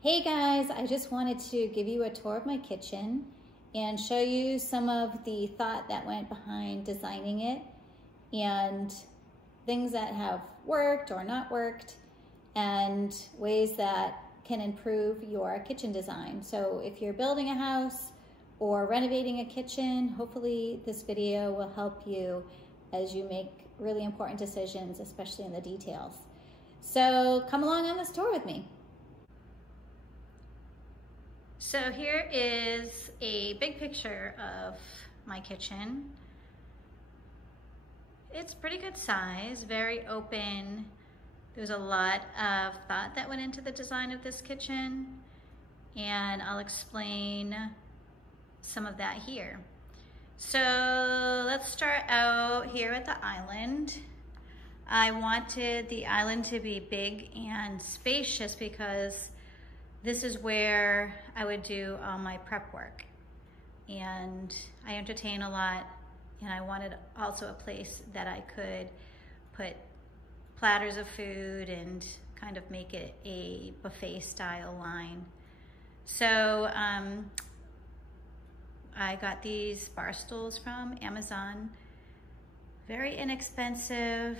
Hey guys, I just wanted to give you a tour of my kitchen and show you some of the thought that went behind designing it and things that have worked or not worked and ways that can improve your kitchen design. So if you're building a house or renovating a kitchen, hopefully this video will help you as you make really important decisions, especially in the details. So come along on this tour with me. So here is a big picture of my kitchen. It's pretty good size, very open. There's a lot of thought that went into the design of this kitchen, and I'll explain some of that here. So let's start out here at the island. I wanted the island to be big and spacious because this is where I would do all my prep work. And I entertain a lot, and I wanted also a place that I could put platters of food and kind of make it a buffet style line. So I got these bar stools from Amazon, very inexpensive,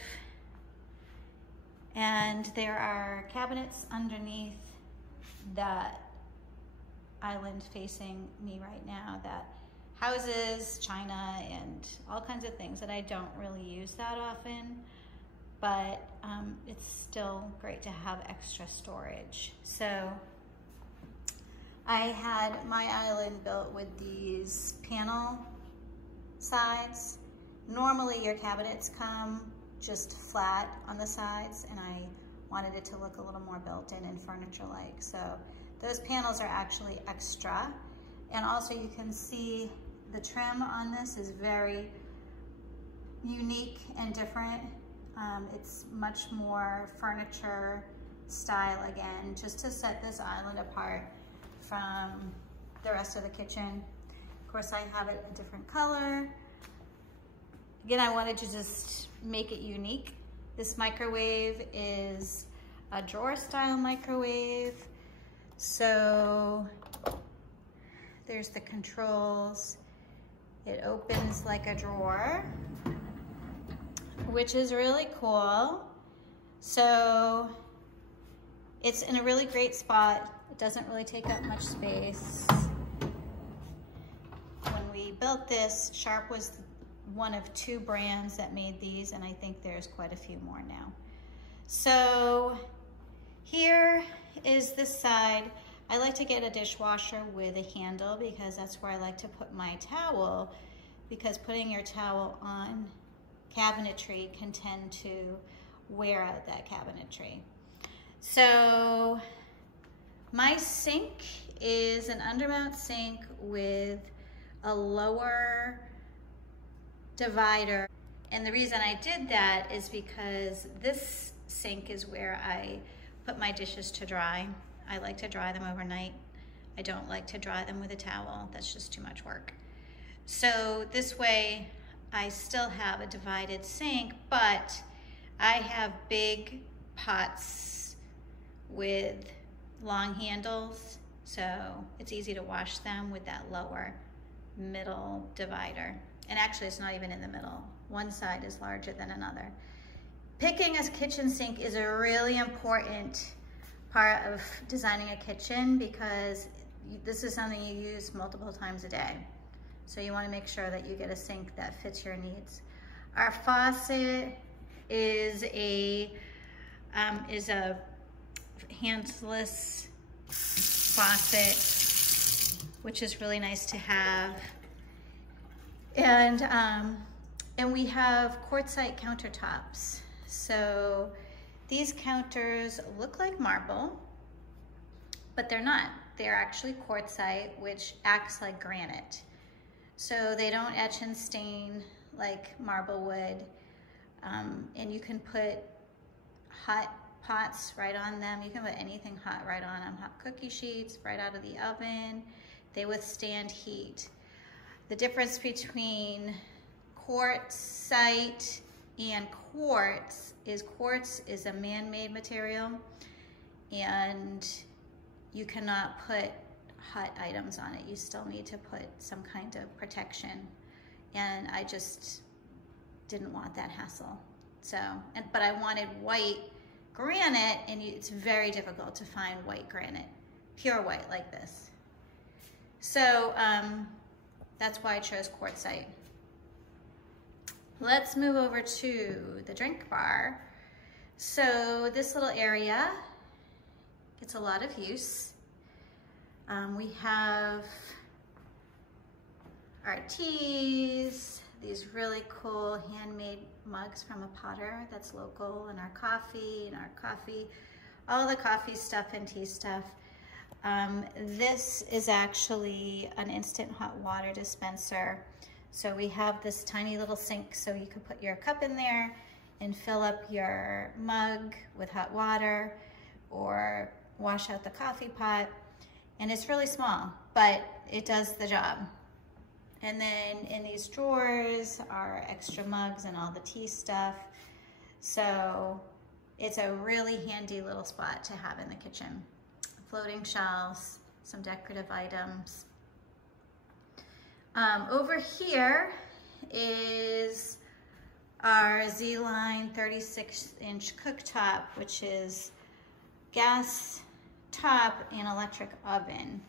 and there are cabinets underneath that island facing me right now that houses china and all kinds of things that I don't really use that often, but it's still great to have extra storage. So I had my island built with these panel sides. Normally your cabinets come just flat on the sides, and I wanted it to look a little more built in and furniture-like. So those panels are actually extra. And also you can see the trim on this is very unique and different. It's much more furniture style again, just to set this island apart from the rest of the kitchen. Of course, I have it a different color. Again, I wanted to just make it unique. This microwave is a drawer style microwave. So there's the controls. It opens like a drawer, which is really cool. So it's in a really great spot. It doesn't really take up much space. When we built this, Sharp was one of 2 brands that made these, and I think there's quite a few more now. So here is this side. I like to get a dishwasher with a handle because that's where I like to put my towel, because putting your towel on cabinetry can tend to wear out that cabinetry. So my sink is an undermount sink with a lower divider. And the reason I did that is because this sink is where I put my dishes to dry. I like to dry them overnight. I don't like to dry them with a towel. That's just too much work. So this way I still have a divided sink, but I have big pots with long handles, so it's easy to wash them with that lower middle divider. And actually it's not even in the middle. One side is larger than another. Picking a kitchen sink is a really important part of designing a kitchen because this is something you use multiple times a day. So you want to make sure that you get a sink that fits your needs. Our faucet is a handless faucet, which is really nice to have. And we have quartzite countertops. So these counters look like marble, but they're not. They're actually quartzite, which acts like granite. So they don't etch and stain like marble would. And you can put hot pots right on them. You can put anything hot right on them. Hot cookie sheets right out of the oven. They withstand heat. The difference between quartzite and quartz is a man-made material, and you cannot put hot items on it. You still need to put some kind of protection. And I just didn't want that hassle. So, but I wanted white granite, and it's very difficult to find white granite, pure white like this. So that's why I chose quartzite. Let's move over to the drink bar. So this little area gets a lot of use. We have our teas, these really cool handmade mugs from a potter that's local, and our coffee, all the coffee stuff and tea stuff. This is actually an instant hot water dispenser. So we have this tiny little sink, so you can put your cup in there and fill up your mug with hot water or wash out the coffee pot. And it's really small, but it does the job. And then in these drawers are extra mugs and all the tea stuff. So it's a really handy little spot to have in the kitchen. Floating shelves, some decorative items. Over here is our Z-Line 36-inch cooktop, which is gas top and electric oven,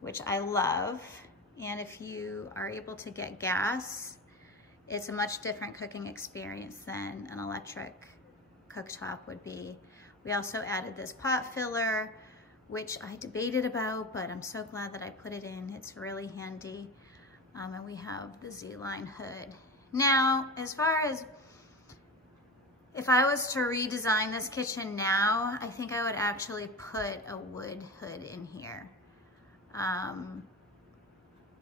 which I love. And if you are able to get gas, it's a much different cooking experience than an electric cooktop would be. We also added this pot filler, which I debated about, but I'm so glad that I put it in. It's really handy. And we have the Z-Line hood. Now, as far as if I was to redesign this kitchen now, I think I would actually put a wood hood in here.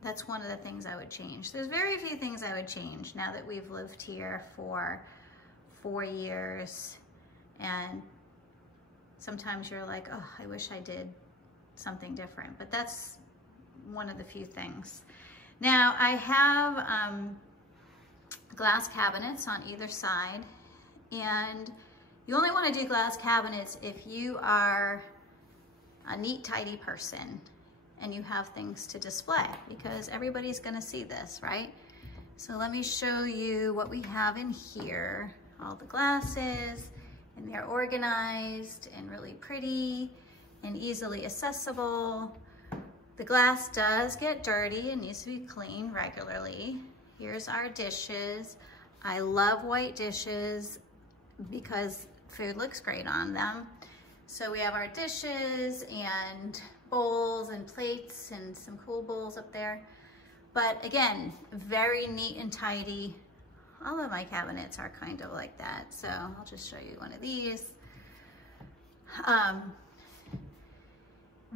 That's one of the things I would change. There's very few things I would change now that we've lived here for 4 years. And sometimes you're like, oh, I wish I did something different. But that's one of the few things. Now I have glass cabinets on either side. And you only want to do glass cabinets if you are a neat, tidy person and you have things to display, because everybody's going to see this, right? So let me show you what we have in here. All the glasses, and they're organized and really pretty and easily accessible. The glass does get dirty and needs to be cleaned regularly. Here's our dishes. I love white dishes because food looks great on them. So we have our dishes and bowls and plates and some cool bowls up there. But again, very neat and tidy. All of my cabinets are kind of like that. So I'll just show you one of these.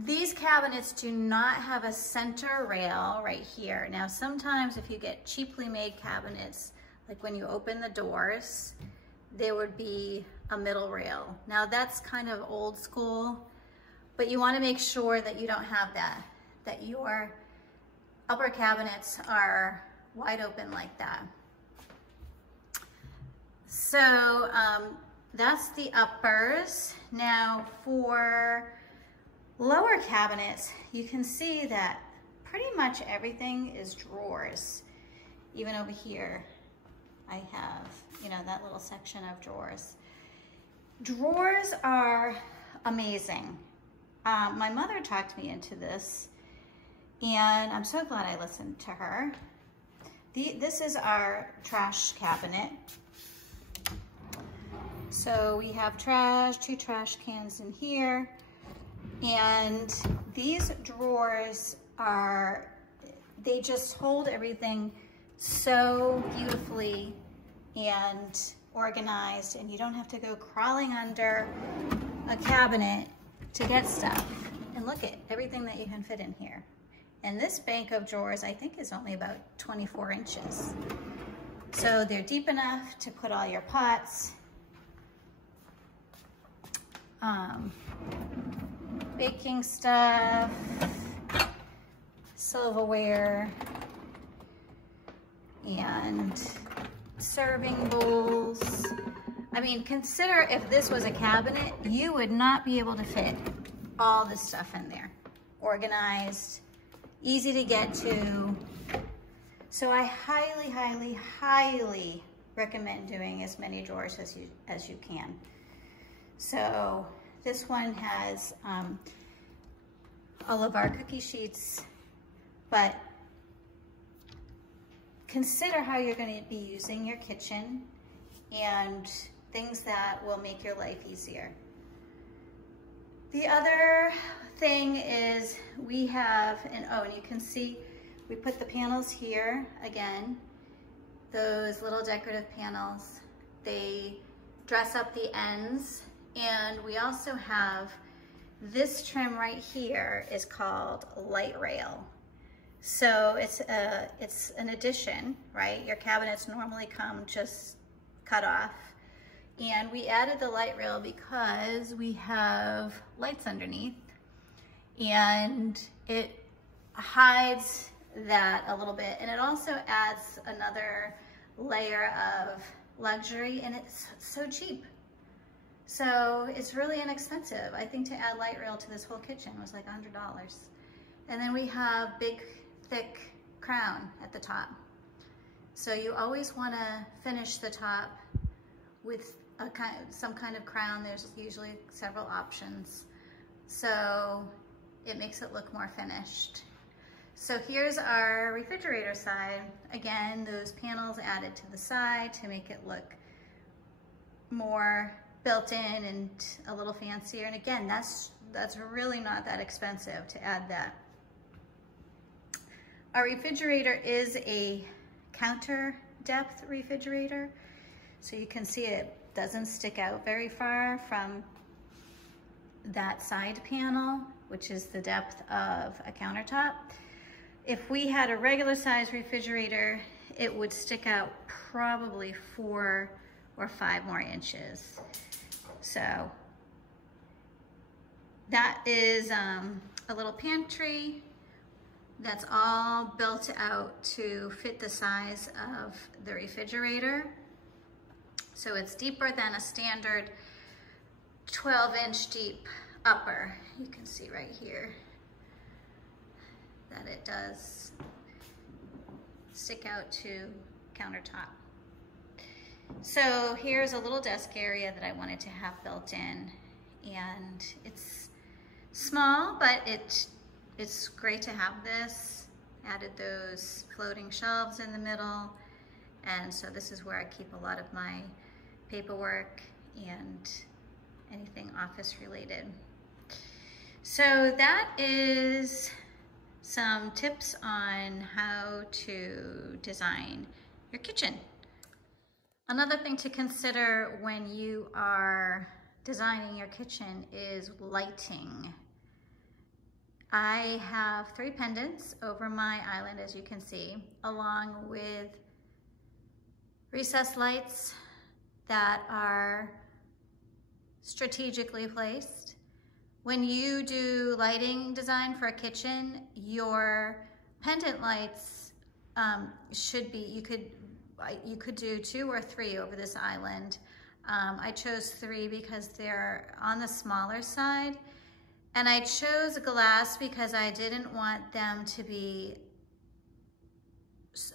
These cabinets do not have a center rail right here. Now, sometimes if you get cheaply made cabinets, like when you open the doors, there would be a middle rail. Now that's kind of old school, but you want to make sure that you don't have that, that your upper cabinets are wide open like that. So that's the uppers. Now for lower cabinets, you can see that pretty much everything is drawers. Even over here, I have, you know, that little section of drawers. Drawers are amazing. My mother talked me into this, and I'm so glad I listened to her. This is our trash cabinet. So we have trash, 2 trash cans in here. And these drawers are, they just hold everything so beautifully and organized, and you don't have to go crawling under a cabinet to get stuff. And look at everything that you can fit in here. And this bank of drawers, I think, is only about 24 inches. So they're deep enough to put all your pots, baking stuff, silverware, and serving bowls. I mean, consider if this was a cabinet, you would not be able to fit all this stuff in there, organized, easy to get to. So I highly, highly, highly recommend doing as many drawers as you can. So this one has all of our cookie sheets, but consider how you're going to be using your kitchen and things that will make your life easier. The other thing is we have, and you can see we put the panels here again, those little decorative panels. They dress up the ends, and we also have this trim right here is called light rail. So it's an addition, right? Your cabinets normally come just cut off. And we added the light rail because we have lights underneath, and it hides that a little bit. And it also adds another layer of luxury, and it's so cheap. So it's really inexpensive. I think to add light rail to this whole kitchen was like $100. And then we have big, thick crown at the top. So you always want to finish the top with some kind of crown. There's usually several options. So it makes it look more finished. So here's our refrigerator side. Again, those panels added to the side to make it look more built in and a little fancier. And again, that's really not that expensive to add that. Our refrigerator is a counter depth refrigerator. So you can see it doesn't stick out very far from that side panel, which is the depth of a countertop. If we had a regular size refrigerator, it would stick out probably 4 or 5 more inches. So that is a little pantry that's all built out to fit the size of the refrigerator. So it's deeper than a standard 12-inch deep upper. You can see right here that it does stick out to countertop. So here's a little desk area that I wanted to have built in, and it's small, but it's great to have this. Added those floating shelves in the middle, and so this is where I keep a lot of my paperwork and anything office related. So that is some tips on how to design your kitchen. Another thing to consider when you are designing your kitchen is lighting. I have 3 pendants over my island, as you can see, along with recessed lights that are strategically placed. When you do lighting design for a kitchen, your pendant lights should be, you could do 2 or 3 over this island. I chose 3 because they're on the smaller side. And I chose glass because I didn't want them to be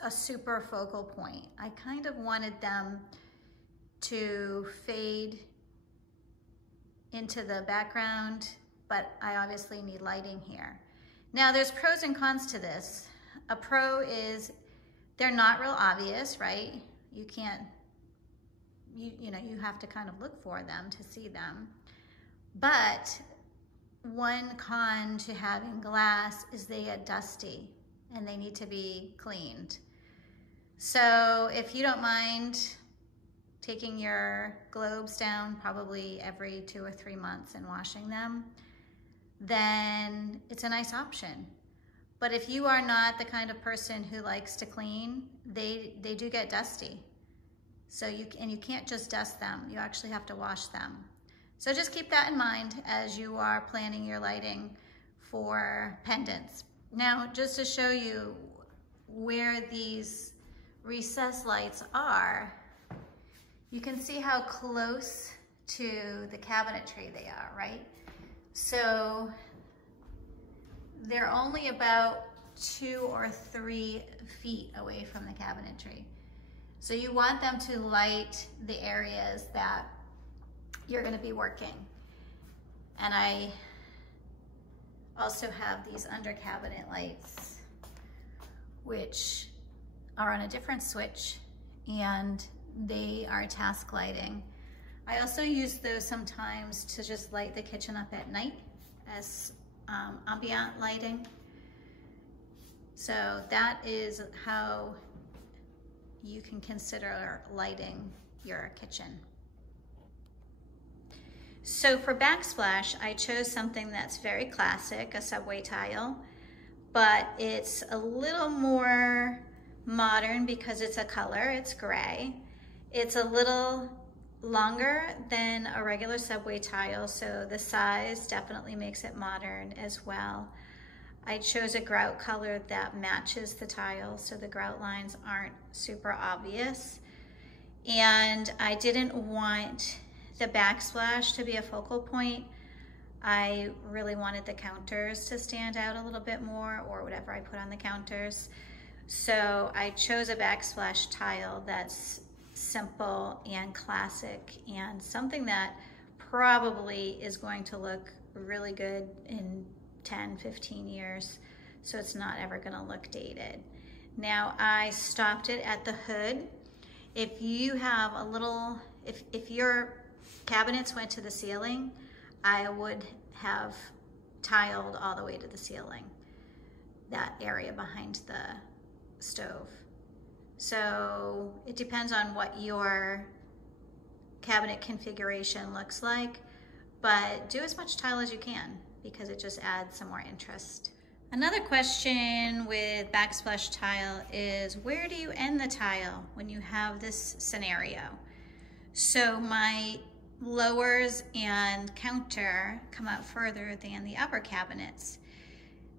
a super focal point. I kind of wanted them to fade into the background, but I obviously need lighting here. Now there's pros and cons to this. A pro is they're not real obvious, right? You can't, you know, you have to kind of look for them to see them. But one con to having glass is they get dusty and they need to be cleaned. So if you don't mind taking your globes down probably every 2 or 3 months and washing them, then it's a nice option. But if you are not the kind of person who likes to clean, they do get dusty. So you can't just dust them, you actually have to wash them. So just keep that in mind as you are planning your lighting for pendants. Now, just to show you where these recessed lights are, you can see how close to the cabinetry they are, right? So they're only about 2 or 3 feet away from the cabinetry. So you want them to light the areas that you're going to be working. And I also have these under cabinet lights, which are on a different switch, and they are task lighting. I also use those sometimes to just light the kitchen up at night as ambient lighting. So that is how you can consider lighting your kitchen. So for backsplash, I chose something that's very classic, a subway tile, but it's a little more modern because it's a color, it's gray. It's a little longer than a regular subway tile, so the size definitely makes it modern as well. I chose a grout color that matches the tile, so the grout lines aren't super obvious. And I didn't want the backsplash to be a focal point. I really wanted the counters to stand out a little bit more, or whatever I put on the counters. So I chose a backsplash tile that's simple and classic, and something that probably is going to look really good in 10, 15 years, so it's not ever gonna look dated. Now I stopped it at the hood. If you have a little, if your cabinets went to the ceiling, I would have tiled all the way to the ceiling, that area behind the stove. So it depends on what your cabinet configuration looks like, but do as much tile as you can because it just adds some more interest. Another question with backsplash tile is, where do you end the tile when you have this scenario? So my lowers and counter come out further than the upper cabinets.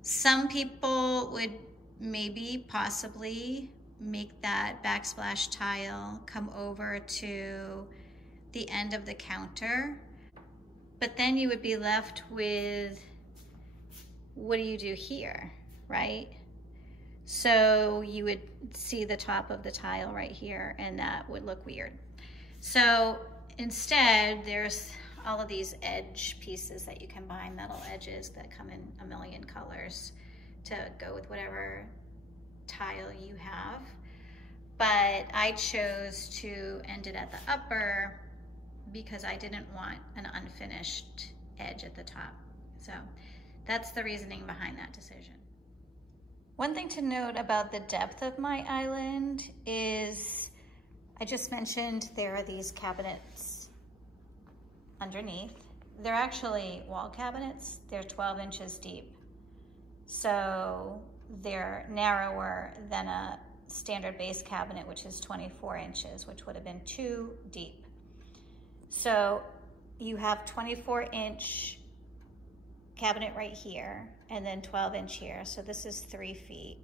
Some people would maybe possibly make that backsplash tile come over to the end of the counter, but then you would be left with, what do you do here, right? So you would see the top of the tile right here, and that would look weird. So instead, there's all of these edge pieces that you can buy, metal edges that come in a million colors to go with whatever tile you have. But I chose to end it at the upper because I didn't want an unfinished edge at the top. So that's the reasoning behind that decision. One thing to note about the depth of my island is, I just mentioned there are these cabinets underneath. They're actually wall cabinets. They're 12 inches deep. So they're narrower than a standard base cabinet, which is 24 inches, which would have been too deep. So you have 24-inch cabinet right here, and then 12-inch here. So this is 3 feet.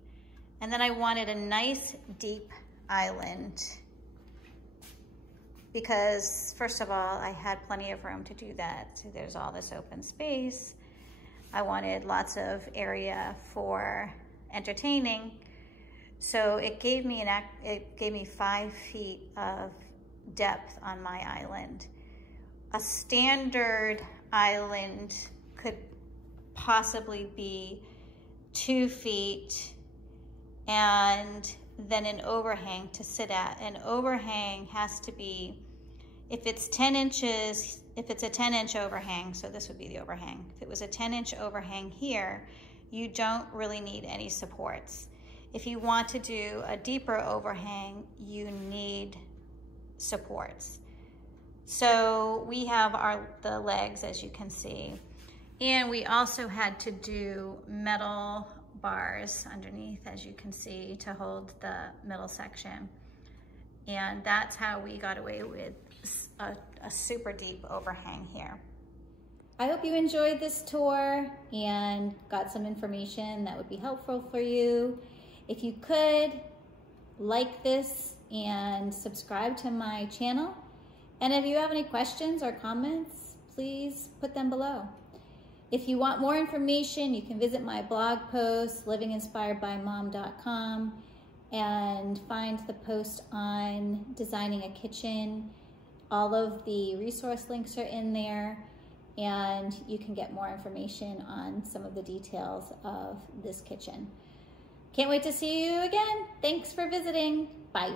And then I wanted a nice deep island because, first of all, I had plenty of room to do that. So there's all this open space. I wanted lots of area for entertaining. So it gave me 5 feet of depth on my island. A standard island could possibly be 2 feet, and then an overhang to sit at. An overhang has to be, if it's 10 inches, if it's a 10-inch overhang, so this would be the overhang. If it was a 10-inch overhang here, you don't really need any supports. If you want to do a deeper overhang, you need supports. So we have the legs, as you can see, and we also had to do metal bars underneath, as you can see, to hold the middle section. And that's how we got away with a super deep overhang here. I hope you enjoyed this tour and got some information that would be helpful for you. If you could, like this and subscribe to my channel. And if you have any questions or comments, please put them below. If you want more information, you can visit my blog post, livinginspiredbymom.com, and find the post on designing a kitchen. All of the resource links are in there, and you can get more information on some of the details of this kitchen. Can't wait to see you again. Thanks for visiting. Bye.